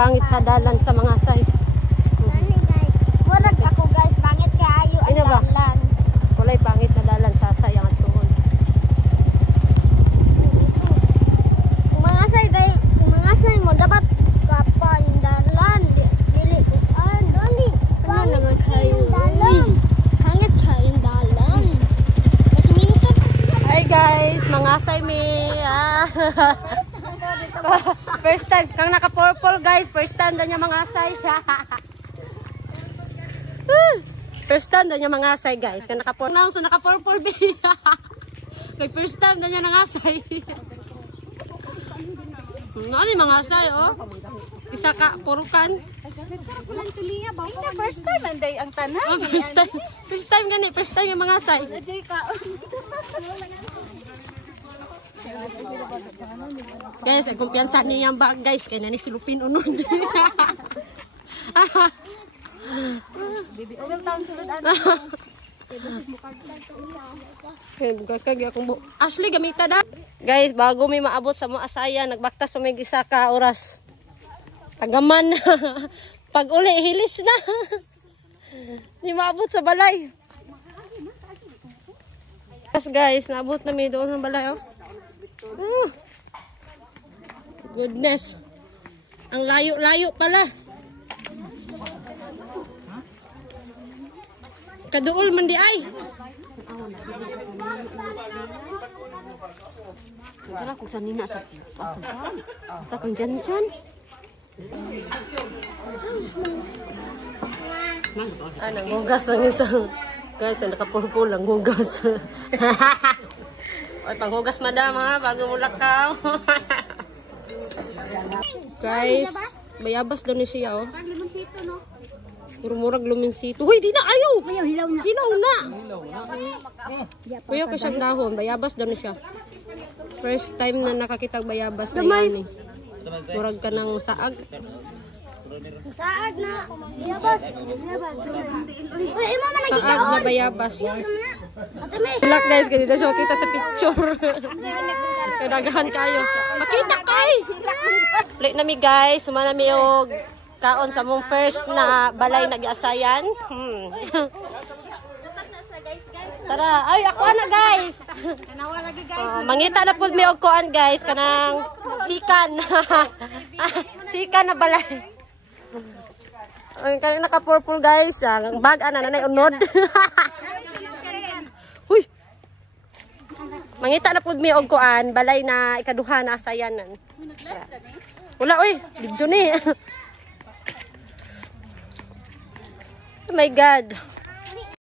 pangit sa dalan sa mga say. Nani guys. Murag ako guys, pangit kaayo ang Ano ba? dalan. Kulay pangit na dalan sa sayang at tuon. Mga say guys, mga say mo dapat kapan yung dalan. Dili kuan dali. Pangit kayong dalan. Pangit kayong dalan. Kasi minsan. Hi guys, mga say me. First time kang naka-purple guys, first time na niya mga say. First time na niya mga say guys, kang naka-purple. Now so naka-purple be. Kay first time na niya nangasay. Ano mga say oh? Isa ka purukan. First time anday ang tanan. Oh, first time. First time gani, first time yung mga say. Enjoy ka. Guys, ang kumpiyansa niya yung bag guys, kaya na ni silupin unod. Bibi oil town sulod ano. Kagi akong bu. Ashley gamita da. Guys, bago may maabot sa mga asaya, nagbaktas pa may isa ka oras. Tagaman. Pag uli hilis na. Di maabot sa balay. Guys, naabot na may doon ng balay oh. Goodness. Ang layo-layo pala. Kaduol man di ay. Wala ko sa nina sa pasaban. Basta kang dyan. Anong hugas ng isang. Guys, nakapurpul lang hugas. Ay, panghugas madam ha, bago mo lakaw. Guys, bayabas daw ni siya oh. Murag luminsito. Huy, di na ayaw. Hilaw na. Kuya ko siyang dahon, bayabas daw ni siya. First time na nakakita bayabas na yan eh. Murag ka ng saag. Saag na. Bayabas. Uy, imo man Saag na bayabas. Ate May. Look guys, ganito siya kita sa picture. Kadagahan kayo. Makita kay. Play na mi guys, sumana mi og kaon sa mong first na balay nag-asayan. Tara, ay ako na guys. Kanawa lagi guys. Mangita na pud mi og kuan guys kanang sikan. Sikan na balay. Ang kanang naka-purple guys, ang bag ana nanay unod. Huy. Mangita na pud mi og kuan balay na ikaduha na asayanan. Wala oy, video ni. Oh my God.